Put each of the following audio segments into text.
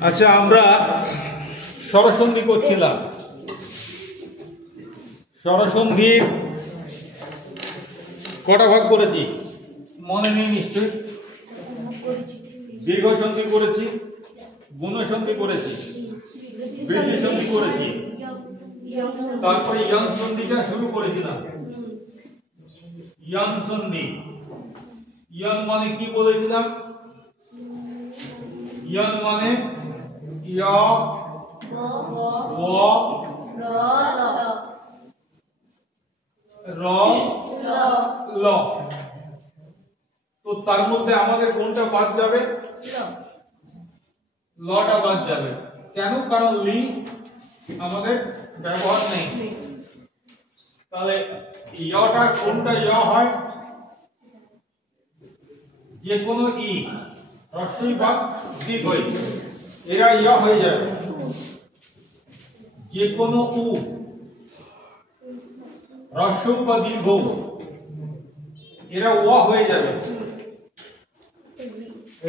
আচ্ছা, আমরা স্বরসন্ধি করছিলাম। স্বরসন্ধির কটা ভাগ করেছি মনে নেই নিশ্চয়ই। দীর্ঘ সন্ধি করেছি, গুণসন্ধি করেছি, বৃদ্ধি সন্ধি করেছি, তারপরে ইয়ং সন্ধিটা শুরু করেছিলাম। ইয়ং সন্ধি, ইয়ং মানে কি বলেছিলাম? ইয়ং মানে তো তার মধ্যে আমাদের কোনটা বাদ যাবে? লটা বাদ যাবে। কেন? কারণ লি আমাদের ব্যবহার নেই। তাহলে ইটা কোনটা ই হয়? যে কোনো ই হ্রস্বই বা দীর্ঘই এরা ইয়া হয়ে যাবে। যে কোনো উ হ্রস্ব বা দীর্ঘ এরা ওয়া হয়ে যাবে।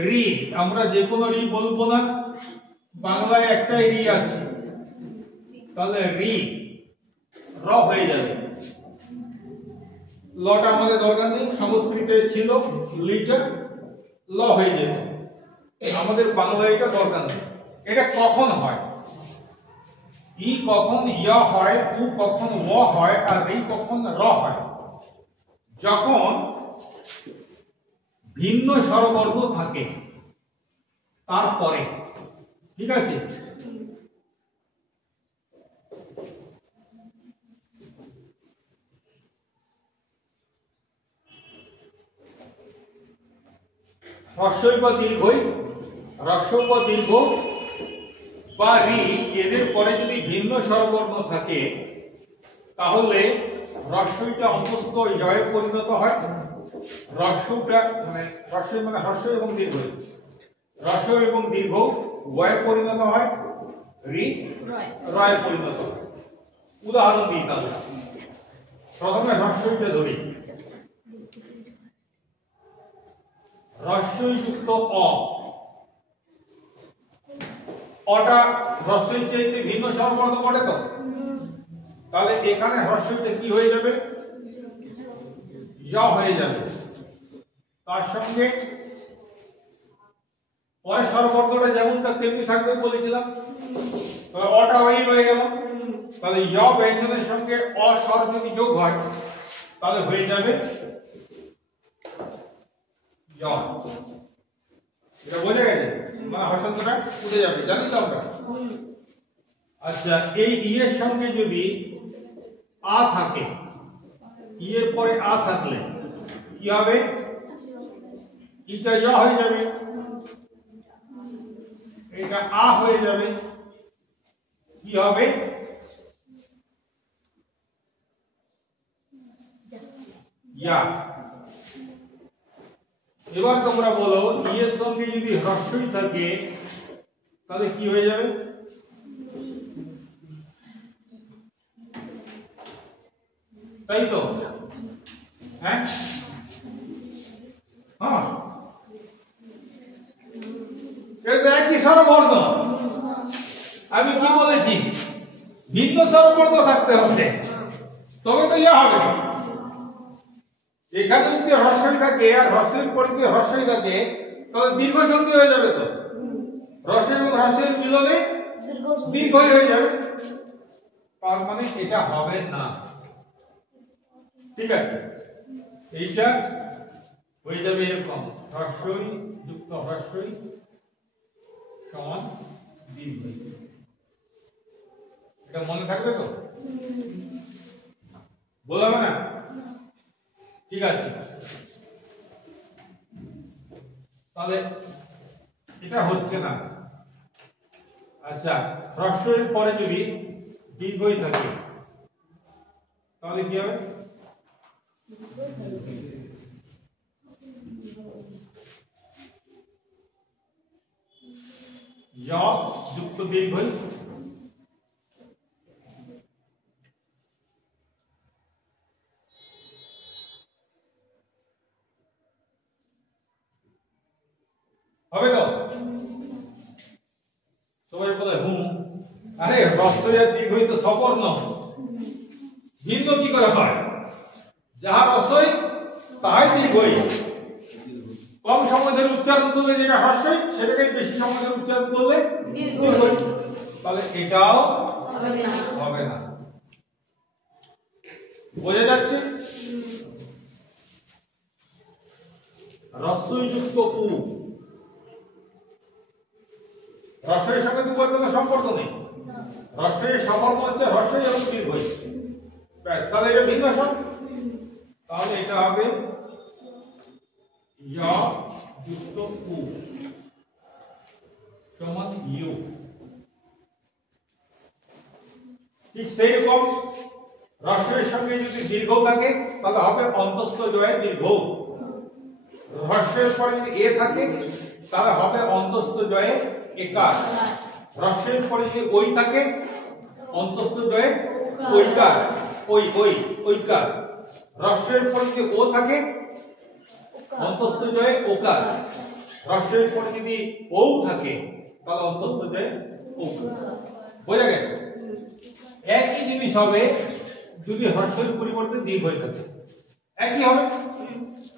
রি, আমরা যে কোনো রি বলবো না, বাংলায় একটাই রি আছে, তাহলে রি র হয়ে যাবে। লটা আমাদের দরকার নেই, সংস্কৃতে ছিল লিটা ল হয়ে যেত, আমাদের বাংলায় এটা দরকার নেই। এটা কখন হয়? ই কখন ইয়া হয়, উ কখন ও হয়, আর রি কখন র হয়? যখন ভিন্ন স্বরবর্গ থাকে তারপরে। ঠিক আছে? হ্রস্বই বা দীর্ঘই, হ্রস্ব বা দীর্ঘ বা রি এদের পরে যদি ভিন্ন স্বরবর্ণ থাকে তাহলে হ্রস্বইটা অন্তস্থ জয়ে পরিণত হয়। হ্রস্বটা মানে হ্রস্বই মানে হ্রস্ব এবং দীর্ঘ, হ্রস্ব এবং দীর্ঘ ওয়ে পরিণত হয়, রি রয়ে পরিণত হয়। উদাহরণ দিই তাহলে। প্রথমে হ্রস্বইটা ধরি। হ্রস্বই যুক্ত অ, অটা হ্রস্বই চাইতে ভিন্ন স্বরবর্ণ করে তো, তাহলে এখানে হ্রস্বইটা কি হয়ে যাবে? ইয়া হয়ে যাবে। তার সঙ্গে পরে স্বরবর্ণটা যেমন তার তেমনি থাকবে বলেছিলাম, তাহলে অটা ওই রয়ে গেল। তাহলে ইয়া ব্যঞ্জনের সঙ্গে অ স্বর যদি যোগ হয় তাহলে হয়ে যাবে ইয়া। এটা বোঝা গেছে? মানে হর্ষণটা উঠে যাবে, জানি তো আমরা। আচ্ছা, এই ই এর সঙ্গে যদি আ থাকে, ই এর পরে আ থাকলে কি হবে? ইটা ইয়া হয়ে যাবে, এটা আ হয়ে যাবে। কি হবে? ইয়া। এবার তোমরা বলো, ই এর সঙ্গে যদি হ্রস্বই থাকে তাহলে কি হয়ে যাবে? তাই তো? হ্যাঁ হ্যাঁ, এটা তো একই স্বরবর্ণ। আমি কি বলেছি? ভিন্ন স্বরবর্ণ থাকতে হবে, তবে তো ইয়া হবে। এখানে যদি হ্রস্বই থাকে আর হ্রস্বের পরে যদি হ্রস্বই থাকে তাহলে দীর্ঘ সন্ধি হয়ে যাবে তো। হ্রস্ব এবং হ্রস্বের মিলনে দীর্ঘই হয়ে যাবে। তার মানে এটা হবে না। ঠিক আছে? এইটা হয়ে যাবে এরকম, হ্রস্বই যুক্ত হ্রস্বই সমান দীর্ঘ। এটা মনে থাকবে তো? বললাম না? ঠিক আছে, তাহলে এটা হচ্ছে না। আচ্ছা, হ্রস্বের পরে যদি দীর্ঘই থাকে তাহলে কি হবে? ইয়া যুক্ত দীর্ঘই। হবে তো? তাহলে হু। আরে হ্রস্বই আর দীর্ঘই তো সবর্ণ, ভিন্ন কি করে হয়? যাহা হ্রস্বই তাহাই দীর্ঘই। কম সময় ধরে উচ্চারণ করলে যেটা হ্রস্বই সেটাকে বেশি সময় ধরে উচ্চারণ করলে দীর্ঘই। তাহলে এটাও হবে না। বোঝা যাচ্ছে? হ্রস্বই যুক্ত উ, হ্রস্বের সঙ্গে দুবার কোনো সম্পর্ক নেই। হ্রস্বের সমর্থ হচ্ছে হ্রস্বই এবং দীর্ঘই, ব্যাস। তাহলে এটা ভিন্ন স্বর, তাহলে এটা হবে ইয়া যুক্ত উ সমান ইউ। ঠিক সেই রকম হ্রস্বের সঙ্গে যদি দীর্ঘ থাকে তাহলে হবে অন্তস্থ জয়ে দীর্ঘ। হ্রস্বের পরে যদি এ থাকে তাহলে হবে অন্তস্থ জয়ে একার। হ্রস্বের পরে যদি ওই থাকে অন্তস্থ জয়ে ঐকার, ওই ওই ঐকার। হ্রস্বের পরে যদি ও থাকে অন্তস্থ জয়ে ওকার। হ্রস্বের পরে যদি ও থাকে তাহলে অন্তস্থ জয়ে ওকার। বোঝা গেছে? একই জিনিস হবে যদি হ্রস্বের পরিবর্তে দীর্ঘ হয়ে থাকে, একই হবে,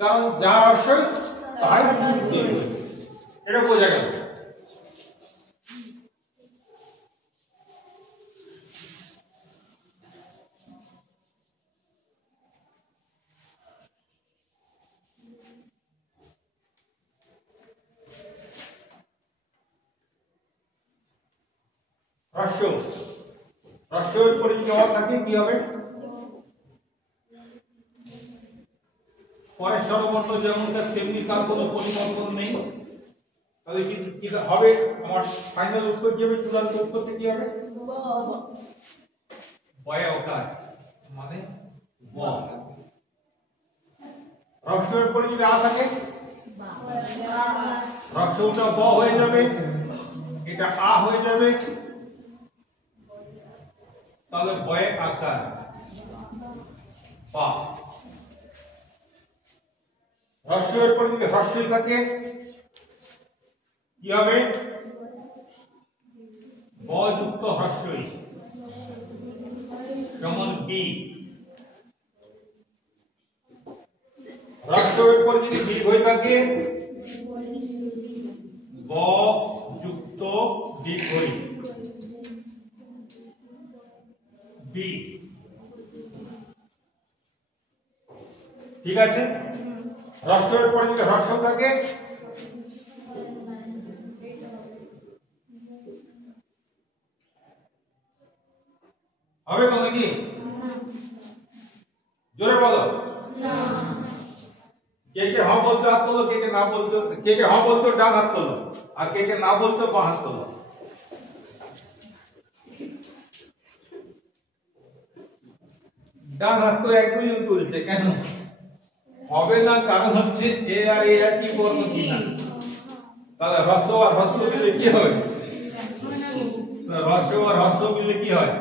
কারণ যা হ্রস্বই তাই দীর্ঘ। এটা বোঝা গেল। হ্রস্ব, হ্রস্বের পরে যদি অ থাকে কি হবে? পরের স্বরবর্ণ যেমন তেমনি তার কোনো পরিবর্তন নেই। তাহলে কি হবে? আমার ফাইনাল উত্তর কি হবে? চূড়ান্ত উত্তরটা কি হবে? বয়ে ওকার, মানে ব। হ্রস্বের পরে যদি আ থাকে হ্রস্বটা ব হয়ে যাবে, এটা আ হয়ে যাবে, তাহলে বয়ে আকার বা। হ্রস্বের পরে যদি হ্রস্বই থাকে কি হবে? ব যুক্ত হ্রস্বই সমান বি। হ্রস্বের পরে যদি দীর্ঘই থাকে ব যুক্ত দীর্ঘই বি। ঠিক আছে? হ্রস্বের পরে যদি হ্রস্ব থাকে হবে তো নাকি? জোরে বলো। কে কে হ বলছো হাত তোলো, কে কে না বলছো, কে কে হ বলছো ডান হাত তোলো, আর কে কে না বলছো বাঁ হাত তোলো। ডান হাত তো এক দুজন তুলছে, কেন হবে না? কারণ হচ্ছে এ আর এ একই বর্ণ কিনা। তাহলে হ্রস্ব আর হ্রস্ব মিলে কি হয়? হ্রস্ব আর হ্রস্ব মিলে কি হয়?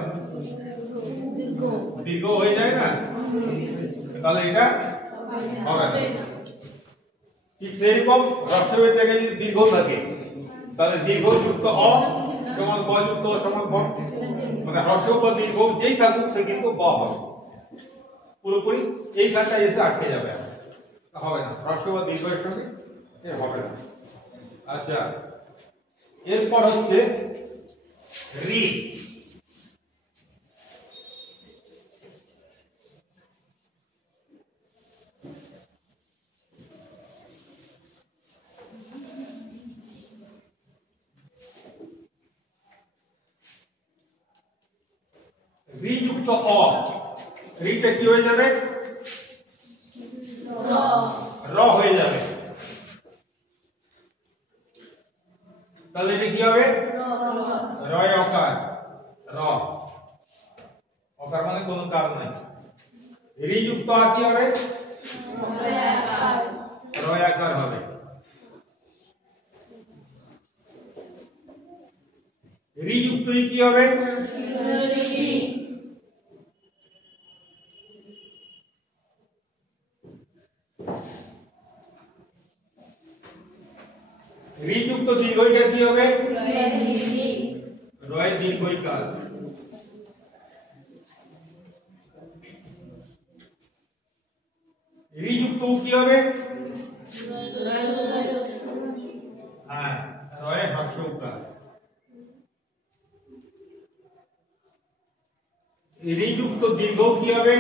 দীর্ঘ হয়ে যায় না? তাহলে এটা হবে না। ঠিক সেইরকম হ্রস্বের জায়গায় যদি দীর্ঘ থাকে তাহলে দীর্ঘ যুক্ত অ সমান ব যুক্ত অ সমান ব, মানে হ্রস্ব বা দীর্ঘ যেই থাকুক সে কিন্তু ব হবে। পুরোপুরি এই কাজটা এসে আটকে যাবে, হবে না। হ্রস্ব বা দীর্ঘের সঙ্গে হবে না। আচ্ছা, এরপর হচ্ছে রি। রি যুক্ত অ, রিটা কি হয়ে যাবে? র হয়ে যাবে। তাহলে এটা কি হবে? রয় অকার, র অকার মানে কোনো কার নাই। রি যুক্ত আ কি হবে? রয় আকার হবে। রি যুক্ত ই কি হবে? রি যুক্ত দীর্ঘইকার কি হবে? রয়ে দীর্ঘইকার। রি যুক্ত উ কি হবে? হ্যাঁ, রয়ে হ্রস্ব উকার। রি যুক্ত দীর্ঘ কি হবে?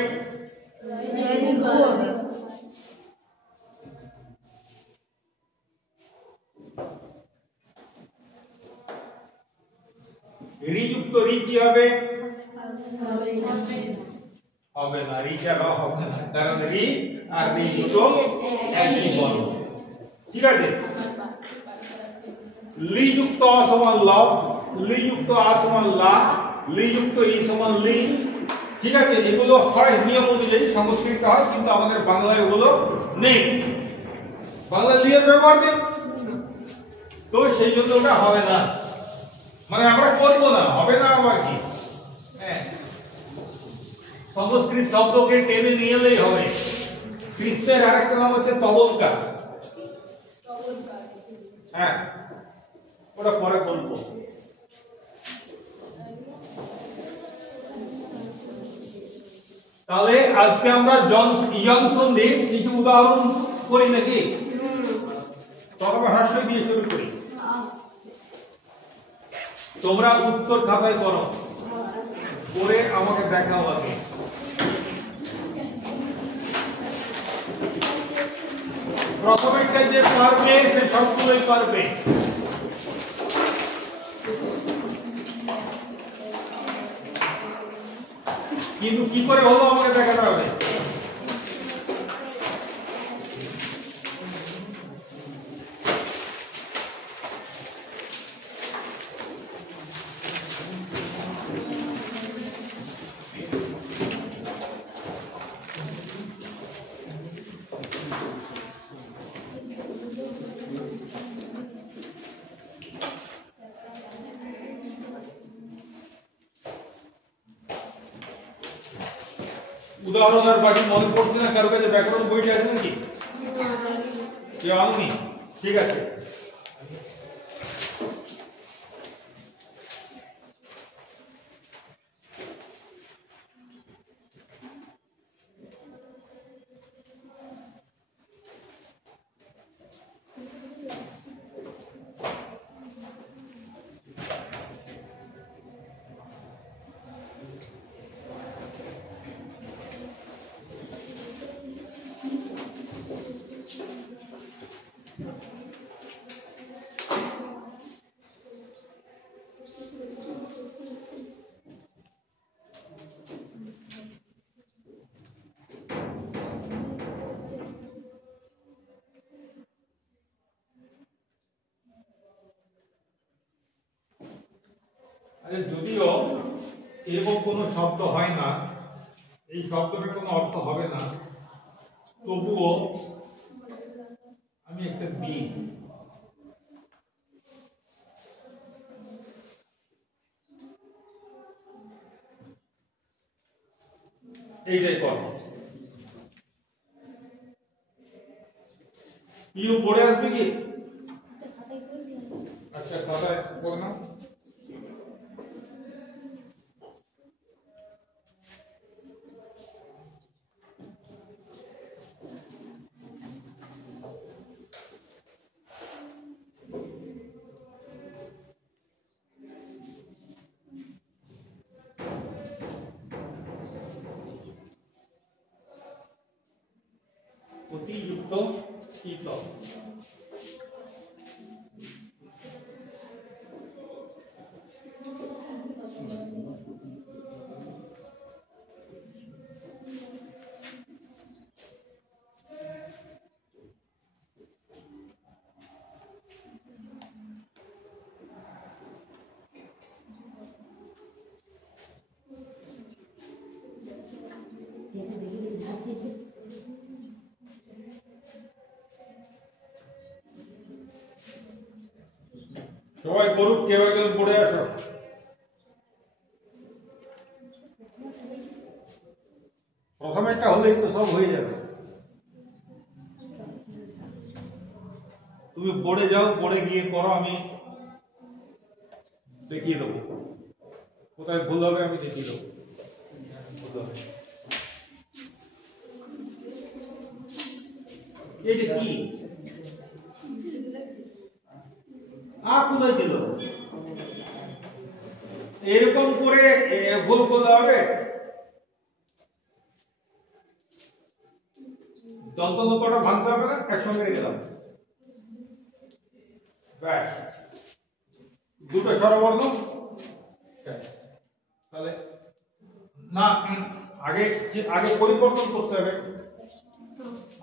রি যুক্ত রি কি হবে? হবে না, রি টা র হবে না, কারণ রি আর রি দুটো একই বর্ণ। ঠিক আছে। লি যুক্ত অ সমান ল, লি যুক্ত আ সমান লা, লি যুক্ত ই সমান লি। ঠিক আছে, এগুলো হয় নিয়ম অনুযায়ী সংস্কৃত হয়, কিন্তু আমাদের বাংলায় ওগুলো নেই। বাংলায় লি এর ব্যবহার নেই, তো সেই জন্য ওটা হবে না, মানে আমরা করবো না, হবে না আবার কি। হ্যাঁ, সংস্কৃত শব্দকে টেনে নিয়ে এলেই হবে। কৃষ্ণের আরেকটা নাম হচ্ছে তবলকার। হ্যাঁ, ওটা পরে বলবো। তাহলে আজকে আমরা ইয়ং সন্ধির কিছু উদাহরণ করি নাকি? প্রথমে হ্রস্বই দিয়ে শুরু করি। তোমরা উত্তর খাতায় করো, করে আমাকে দেখাও আগে। প্রথমেরটা যে পারবে সে সবগুলোই পারবে। কিন্তু কি করে হলো আমাকে দেখাতে হবে। উদাহরণ আর বাকি মনে পড়ছে না কারো কাছে? ব্যাকরণ বইটা আছে নাকি? কেউ আনুনি? ঠিক আছে। যদিও এরকম কোনো শব্দ হয় না, এই শব্দটার কোনো অর্থ হবে না, তবুও আমি একটা দিই। এইটাই করো। ইউ পড়ে আসবে কি? আচ্ছা, কথায় পড়ে নাও। অতিযুক্ত ইত। সবাই করুক, কেউ একজন পড়ে আসো। প্রথমেরটা হলেই তো সব হয়ে যাবে। তুমি পড়ে যাও, পড়ে গিয়ে করো, আমি দেখিয়ে দেবো। কোথায় ভুল হবে আমি দেখিয়ে দেবো। এটা কি কোথায় দিল? এরকম করে ভুল করলে হবে? দন্তনতটা ভাঙতে হবে না, একসঙ্গে রেখে দাও। ব্যাস, দুটো স্বরবর্ণ। তাহলে না, আগে আগে পরিবর্তন করতে হবে।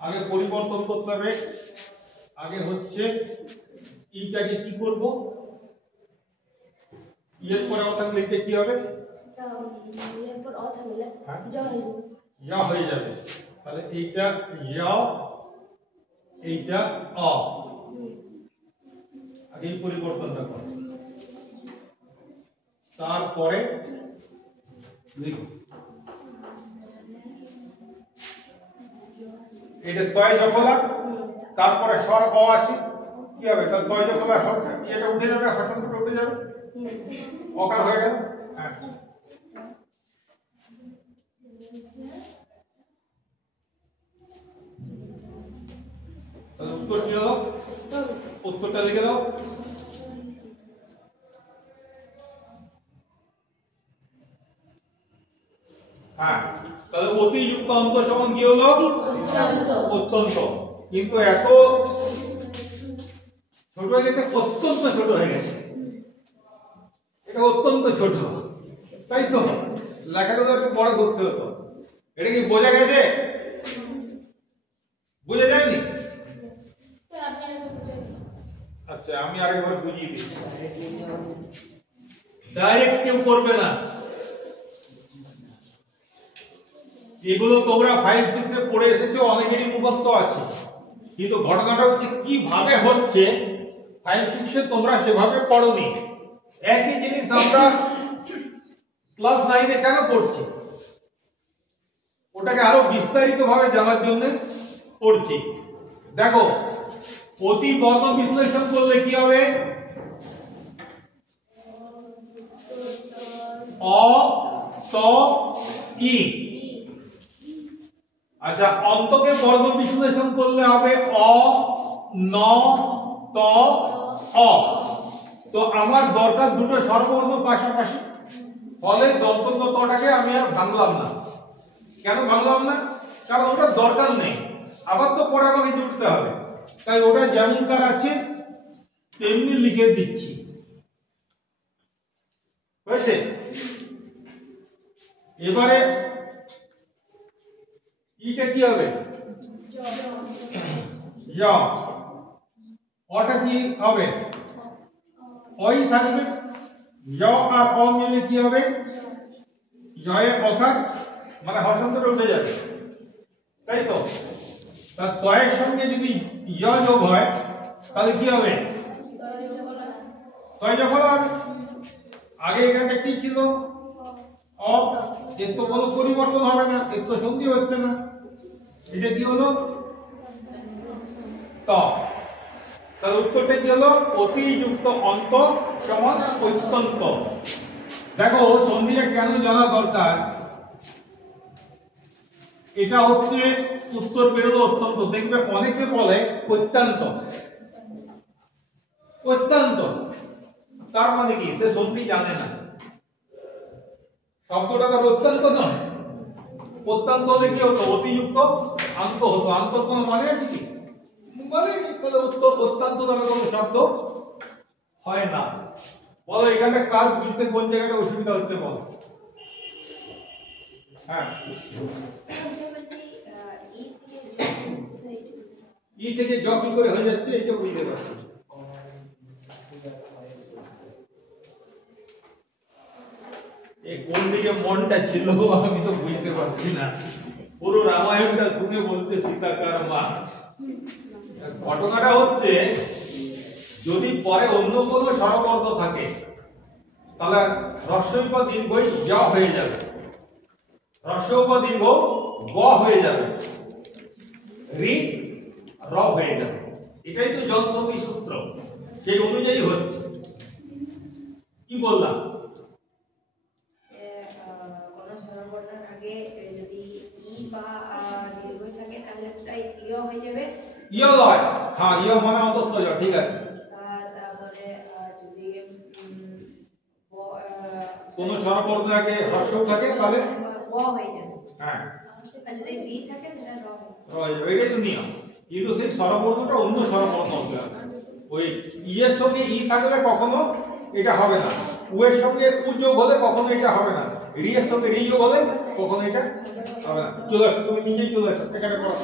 আগে পরিবর্তন করতে হবে। আগে হচ্ছে ইটাকে কি করব? এর পরে অ থাকলে এটা কি হবে? এর পর অ থাকলে জ হয়ে যাবে। তাহলে এইটা জ, এইটা অ। আগে পরিবর্তনটা কর, তারপরে লিখো। এটা তয় জফলা, তারপরে স্বর অ আছে, কি হবে? তার তয় জফলা এটা উঠে যাবে, হসন্তটা উঠে যাবে, অকার হয়ে গেল। হ্যাঁ, তাহলে উত্তর কি হলো? উত্তরটা লিখে দাও। হ্যাঁ, তাহলে অতিযুক্ত অন্ত সমান কি হলো? অত্যন্ত। কিন্তু এত ছোট হয়ে গেছে, অত্যন্ত ছোট হয়ে গেছে। এটা অত্যন্ত ছোট, তাই তো লেখাগুলো একটু বড় করতে হতো। এটা কি বোঝা গেছে? বুঝা যায়নি? আচ্ছা, আমি আরেকবার বুঝিয়ে দিচ্ছি। ডাইরেক্ট কেউ করবে না, এগুলো তোমরা 5-6 এ পড়ে এসেছো, অনেকেরই মুখস্থ আছে। কিন্তু ঘটনাটা হচ্ছে কিভাবে হচ্ছে 5-6 এ তোমরা সেভাবে পড়োনি। একই জিনিস আমরা ক্লাস 9 এ কেন পড়ছি? ওটাকে আরো বিস্তারিত ভাবে জানার জন্য পড়ছি। দেখো, অতি বর্ণ বিশ্লেষণ করলে কি হবে? অ, ত, ই। আচ্ছা, অন্তকে বর্ণ বিশ্লেষণ করলে হবে অ, ন, ত, অ। তো আমার দরকার দুটো স্বরবর্ণ পাশাপাশি, ফলে দন্তন্য তটাকে আমি আর ভাঙলাম না। কেন ভাঙলাম না? কারণ ওটার দরকার নেই, আবার তো পরে আমাকে জুড়তে হবে। তাই ওটা যেমনকার আছে তেমনি লিখে দিচ্ছি। হয়েছে? এবারে ইটা কি হবে? জ। অটা কি হবে? অই থাকবে। জ আর অ মিলে কি হবে? জয়ে অকার, মানে হসন্তটা উঠে যাবে, তাই তো? তার তয়ের সঙ্গে যদি জ যোগ হয় তাহলে কি হবে? তয় যোগ হবে। আগে এখানটা কি ছিল? অ। এর তো কোনো পরিবর্তন হবে না, এর তো সন্ধি হচ্ছে না। এটা কি হলো? ত। তাহলে উত্তরটা কি হলো? অতিযুক্ত অন্ত সমান অত্যন্ত। দেখো, সন্ধিটা কেন জানা দরকার? এটা হচ্ছে উত্তর বেরোলো অত্যন্ত। দেখবে অনেকে বলে অত্যন্ত। অত্যন্ত তার মানে কি? সে সন্ধি জানে না। শব্দটা তার অত্যন্ত নয়। অত্যন্ত হলে কি হতো? অতিযুক্ত আন্ত হতো। আন্তর কোনো মানে আছে কি? মানে তাহলে অত্যন্ত নামে কোনো শব্দ হয় না। বলো, এখানে কাজ বুঝতে কোন জায়গাটা অসুবিধা হচ্ছে বলো? হ্যাঁ, ই থেকে জ কি করে হয়ে যাচ্ছে এটা বুঝতে পারছি। এই কোন দিকে মনটা ছিল আমি তো বুঝতে পারছি না। পুরো রামায়ণটা শুনে বলতে সীতাকার মা। ঘটনাটা হচ্ছে, যদি পরে অন্য কোনো স্বরবর্ণ থাকে তাহলে হ্রস্বই বা দীর্ঘই জ হয়ে যাবে, হ্রস্ব বা দীর্ঘ গ হয়ে যাবে, রি র হয়ে যাবে। এটাই তো যন্ত্রী সূত্র, সেই অনুযায়ী হচ্ছে। কি বললাম? ইয় হয়ে যাবে ইয় লয়, হ্যাঁ ইয় মানে অন্তস্থ জ, ঠিক আছে। তারপরে যদি কোন স্বরবর্ণ আগে হ্রস্ব থাকে তাহলে ও হয়ে যাবে, হ্যাঁ, আর যদি বি থাকে সেটা র হয়ে যাবে, এটাই তো নিয়ম। কিন্তু সেই স্বরবর্ণটা অন্য স্বরবর্ণ হবে, ওই ইয়ের সঙ্গে ই থাকলে কখনো এটা হবে না, উ এর সঙ্গে উ যোগ হলে কখনো এটা হবে না, রি এর সঙ্গে রি যোগ হলে কখনো এটা হবে না। চলে আসো, তুমি নিজেই চলে আসো এখানে করো।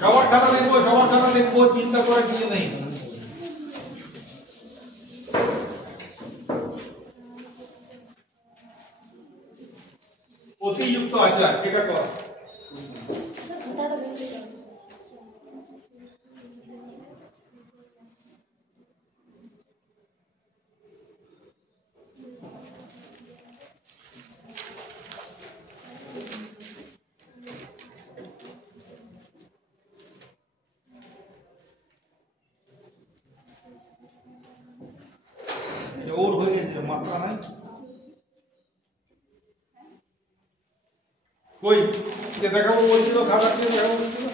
সবার খাতা দেখবো, সবার খাতা দেখবো, চিন্তা করার কিছু নেই। অতিযুক্ত আচার, এটা কর। ওর হয়ে গেছে, মাত্রা নাই কই, যে দেখাবো বলছিল, খাবার দিয়ে দেখাবো বলছিল।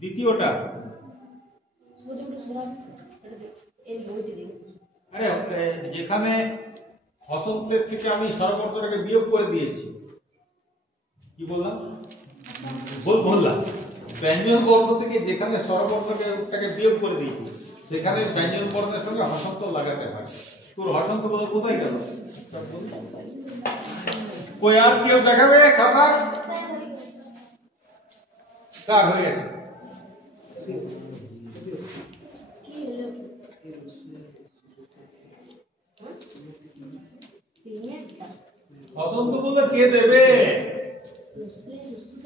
দ্বিতীয়টা, আরে যেখানে হসন্তের থেকে আমি স্বরবর্ণটাকে বিয়োগ করে দিয়েছি, কি বললাম, বললাম ব্যঞ্জন বর্ণ থেকে যেখানে স্বরবর্ণটাকে বিয়োগ করে দিয়েছি, সেখানে ব্যঞ্জন বর্ণের সঙ্গে হসন্ত লাগাতে হয়। তোর হসন্ত বলে কোথায় গেল? কই আর কেউ দেখাবে খাতা? কার হয়ে গেছে? হসন্ত বলে কে দেবে?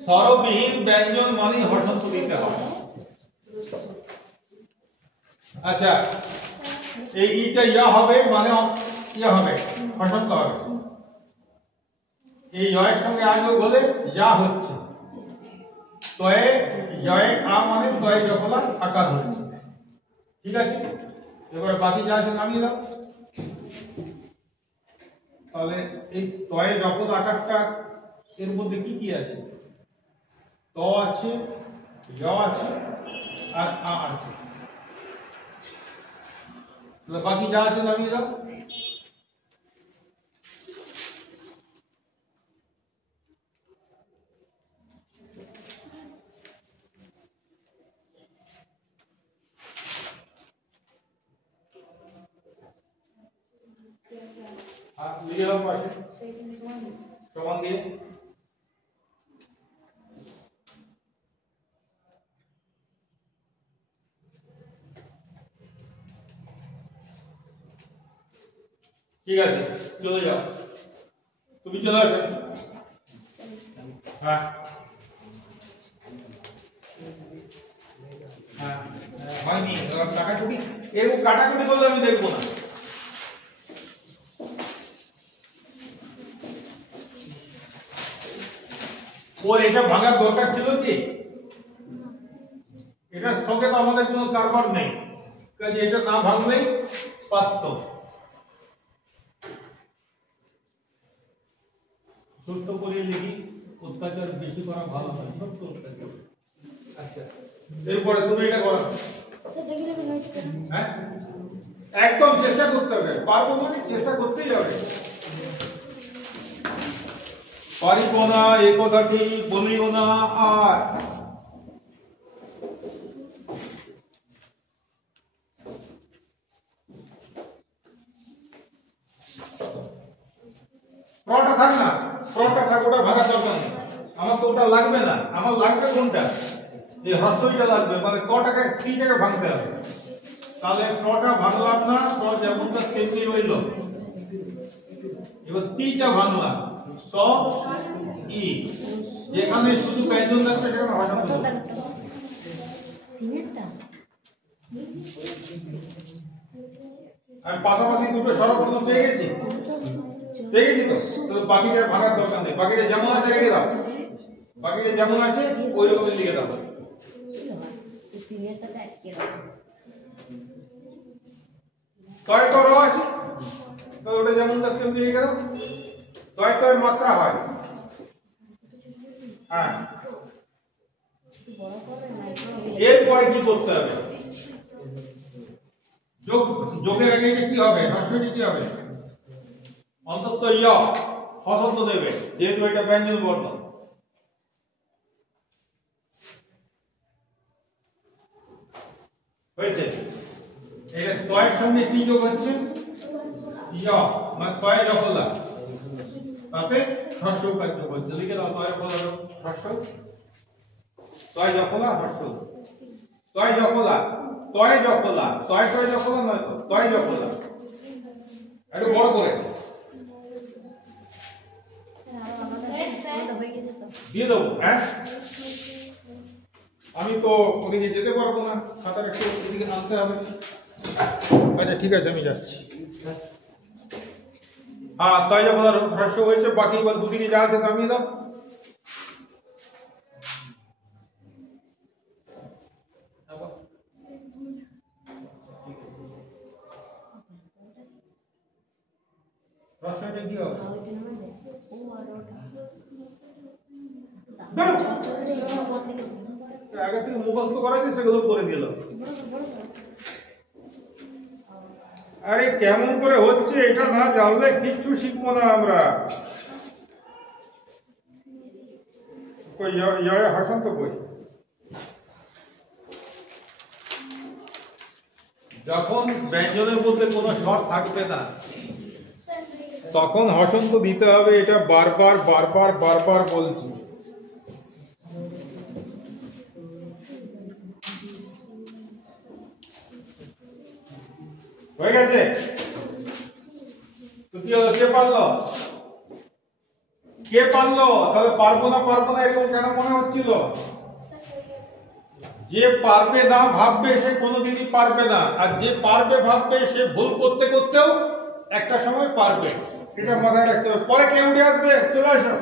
স্বরবিহীন ব্যঞ্জন মানে হসন্ত দিতে হয়। আচ্ছা, এই ইটা ইয়া হবে মানে ইয়া হবে, হসন্ত হবে। এই ইয়ের সঙ্গে আ যোগ হলে ইয়া হচ্ছে, তয়ে ইয়ে আ মানে তয়ে জফলা আকার হচ্ছে, ঠিক আছে। এবারে বাকি যা আছে নামিয়ে দাও। তাহলে এই তয়ে জফলা আকারটা এর মধ্যে কি কি আছে? ত আছে, য় আছে আর আ আছে। তাহলে বাকি যা আছে নামিয়ে দাও। লিখে দাও পাশে সমান দিয়ে। ঠিক আছে, চলে যাও, তুমি চলে আসো। হ্যাঁ হ্যাঁ, হয়নি কাটাকুটি, এরকম কাটাকুটি করলে আমি দেখবো না। ওর এটা ভাঙার দরকার ছিল কি? এটার সঙ্গে তো আমাদের কোনো কারবার নেই, কাজে এটা না ভাঙলেই পারত। ছোট্ট করে লিখি, অত্যাচার বেশি করা ভালো নয়, ছোট্ট অত্যাচার। আচ্ছা, এরপরে তুমি এটা করো। হ্যাঁ, একদম চেষ্টা করতে হবে, পারবো মানে চেষ্টা করতেই হবে। পারিব না এ কথাটি বলিও না আর। প্রটা থাক না, প্রটা থাক, ওটা ভাঙার দরকার নেই। আমার তো ওটা লাগবে না, আমার লাগবে কোনটা? এই হ্রস্বইটা লাগবে, মানে কটাকে তিনটাকে ভাঙতে হবে। তাহলে প্রটা ভাঙলাম না, প্র যেমনটা তেমনি রইল। এবার তিনটা ভাঙলাম, স ই, যেখানে শুধু ব্যঞ্জন থাকবে সেখানে হসন্ত হবে। আমি পাশাপাশি দুটো স্বরবর্ণ পেয়ে গেছি, পেয়ে গেছি তো, তো বাকিটা ভাঙার দরকার নেই। বাকিটা যেমন আছে রেখে দাও, বাকিটা যেমন আছে ওই রকমই লিখে দাও। তয় তো র আছে, তো ওটা যেমন তেমনি রেখে দাও। তয় তয় মাত্রা হয়। হ্যাঁ, এরপরে কি করতে হবে? যোগের আগে এটা কি হবে? হ্রস্বটি কি হবে? অন্তত ইয় হসন্ত দেবে, যেহেতু এটা ব্যঞ্জন বর্ণ। হয়েছে? এটা তয়ের সঙ্গে কি যোগ হচ্ছে? ইয়, মানে তয় জফলা, তাতে হ্রস্ব উকার যোগ হচ্ছে। লিখে দাও তয় জফলা হ্রস্ব, তয় জফলা হ্রস্ব, তয় জফলা, তয় জফলা, তয় তয় জফলা নয় তো, তয় জফলা। একটু বড় করে দিয়ে দেবো। হ্যাঁ, আমি তো ওদিকে যেতে পারবো না, সাঁতার একটু ওদিকে আনতে হবে। আচ্ছা ঠিক আছে, আমি যাচ্ছি। হ্যাঁ, তাই যখন হ্রস্ব হয়েছে, বাকি এবার দুদিকে যা আছে নামিয়ে দাও। হ্রস্বটা কি হবে? আগে থেকে মুখস্থ করা আছে, সেগুলো করে দিল। আরে কেমন করে হচ্ছে এটা না জানলে কিচ্ছু শিখবো না আমরা। হসন্ত কই? যখন ব্যঞ্জনের মধ্যে কোনো স্বর থাকবে না, তখন হসন্ত দিতে হবে। এটা বারবার বারবার বারবার বলছি। হয়ে গেছে তো? কি হলো? কে পারলো? কে পারলো? তাহলে পারবো না পারবো না এরকম কেন মনে হচ্ছিল? যে পারবে না ভাববে, সে কোনোদিনই পারবে না। আর যে পারবে ভাববে, সে ভুল করতে করতেও একটা সময় পারবে। এটা মাথায় রাখতে হবে। পরে কে উঠে আসবে? চলে আসো।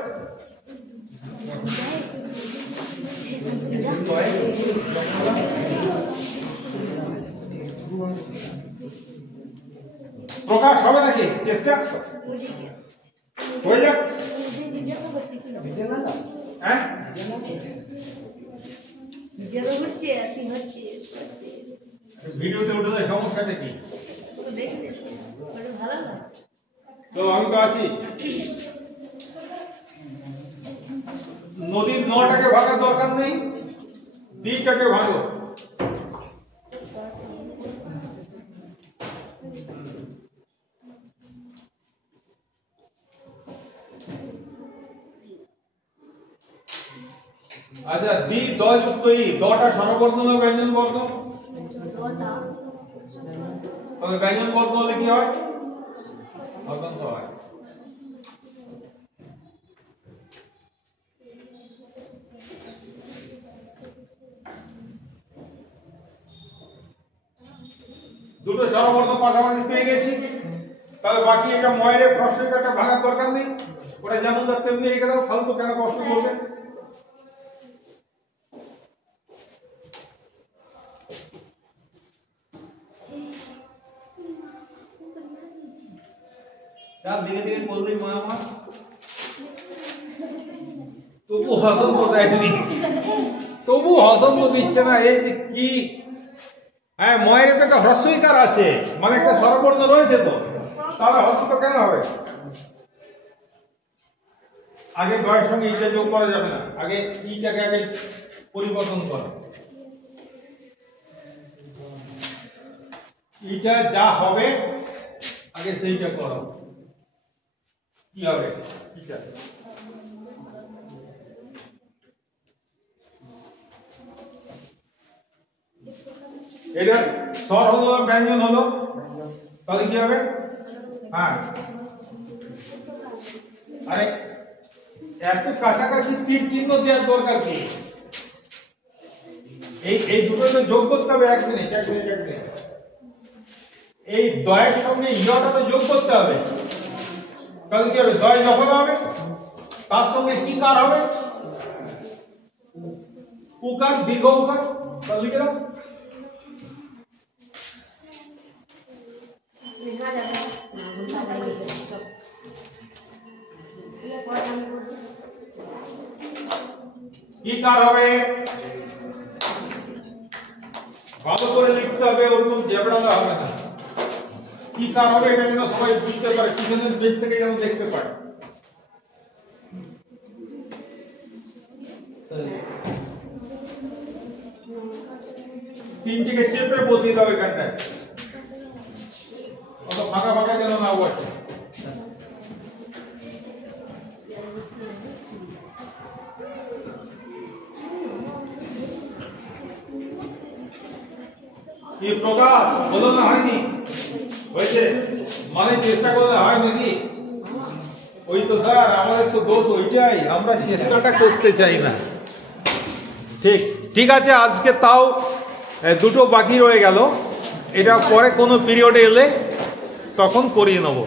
প্রকাশ হবে নাকি? চেষ্টা হয়ে যাক। হ্যাঁ, ভিডিওতে উঠে দেয়, সমস্যাটা কি? তো আমি তো আছি। নদীর নটাকে ভাগার দরকার নেই, দ্বীপটাকে ভাগো। আচ্ছা, দ্বি দ যুক্ত ই, দটা স্বরবর্ণ না ব্যঞ্জন বর্ণ? তাহলে ব্যঞ্জন বর্ণ হলে কি হয়? হসন্ত হয়। দুটো স্বরবর্ণ পাশাপাশি পেয়ে গেছি, তাহলে বাকি এটা ময়ের প্রশ্নটা ভাগার দরকার নেই। ওটা যেমন তার তেমনি রেখে দাও, ফালতু কেন কষ্ট করবে? সব দিকে দিকে বললেই মা আমার তবু হসন্ত দেয়নি, তবু হসন্ত দিচ্ছে না। এই যে কি! হ্যাঁ, ময়ের একটা হ্রস্বইকার আছে, মানে একটা স্বরবর্ণ রয়েছে, তো তাহলে হসন্ত কেন হবে? আগে দয়ের সঙ্গে ইটা যোগ করা যাবে না, আগে ইটাকে আগে পরিবর্তন করো। ইটা যা হবে আগে সেইটা করো। কি হবে? ইটা এটা স্বর হলো, ব্যঞ্জন হলো, তাহলে কি হবে? হ্যাঁ, আরে এত কাছাকাছি তীর চিহ্ন দেওয়ার দরকার কি? এই দুটো তো যোগ করতে হবে। এক মিনিট। এই দয়ের সঙ্গে ইয়টা তো যোগ করতে হবে, তাহলে কি হবে? দয় যখন হবে, তার সঙ্গে কি কার হবে? উকার, দীর্ঘ উকার। তাহলে লিখে দাও। লেখা যাবে না বলতে পারি সব ইয়ে পড়া আমি বলতে কি কার হবে ভালো করে লিখতে হবে, ওরকম জেবড়ানো হবে না। কি কার হবে এটা যেন সবাই বুঝতে পারে, পিছনের পেজ থেকে যেন দেখতে পায়। তিনটিকে চেপে বসিয়ে দাও এখানটায়, অত ফাঁকা ফাঁকা যেন না বসে। কি প্রকাশ বলো না, হয়নি? হয়েছে মানে চেষ্টা করলে হয় নাকি? ওই তো স্যার আমাদের তো দোষ ওইটাই, আমরা চেষ্টাটা করতে চাই না। ঠিক ঠিক আছে, আজকে তাও দুটো বাকি রয়ে গেল, এটা পরে কোনো পিরিয়ডে এলে তখন করিয়ে নেবো।